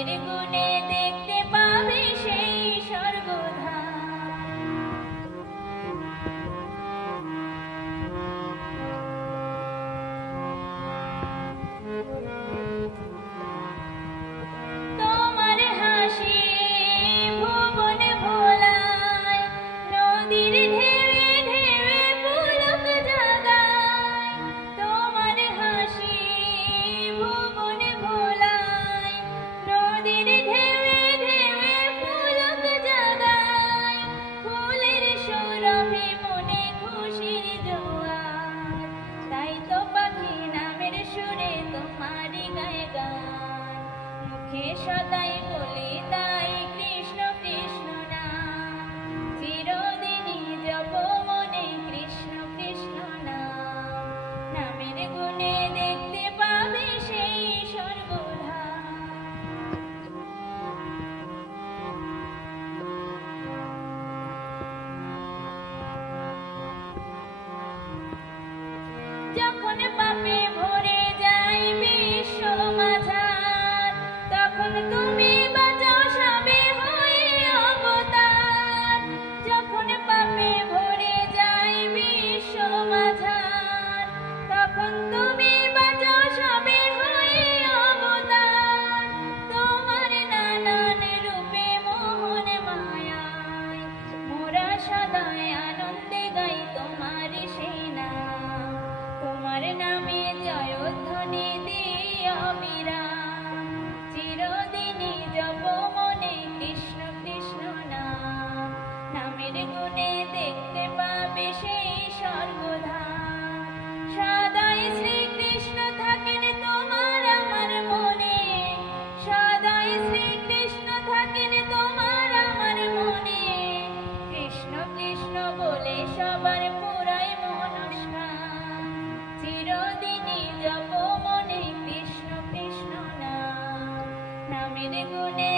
নামের গুণে দেখতে পাবে সেই স্বর্গধাম। তোমার হাসি ভুবন ভোলায়, নদীর ঢেউয়ে ঢেউয়ে পুলক জাগায়। তোমার হাসি ভুবন ভোলায়, নদীর ঢেউয়ে ঢেউয়ে পুলক জাগায়। ফুলের সৌরভে মনে খুশির জোয়ার, তাই তো পাখি নামের সুরে তোমারই গায়ে গান। মুখে সদাই বলি তাই কৃষ্ণ কৃষ্ণ নাম, চিরদিনই জপ মনে কৃষ্ণ কৃষ্ণ নাম। নামের গুণে দেখতে পাবে সেই স্বর্গধাম। যখন পাপে ভরে যায় বিশ্ব মাঝার, তখন তুমি বাঁচাও সবে হয়ে অবতার। যখন পাপে ভরে যায় বিশ্ব মাঝার, তখন তুমি বাঁচাও সবে হয়ে অবতার। তোমার নানান রূপে মোহন মায়ায়, মোরা সদাই আনন্দে গাই তোমার সেই নাম। তোমার নামে জয়ধ্বনি দিই অবিরাম, চিরদিনই জপ মনে কৃষ্ণ কৃষ্ণ নাম। নামের গুণে দেখতে পাবে সেই স্বর্গধাম। সদাই শ্রীকৃষ্ণ থাকেন তোমার আমার মনে, সদাই শ্রীকৃষ্ণ থাকেন তোমার আমার মনে। কৃষ্ণ কৃষ্ণ বলে সবার পুরাই মনস্কাম, চিরদিনই জপ মনে কৃষ্ণ কৃষ্ণ নাম। নামের গুণে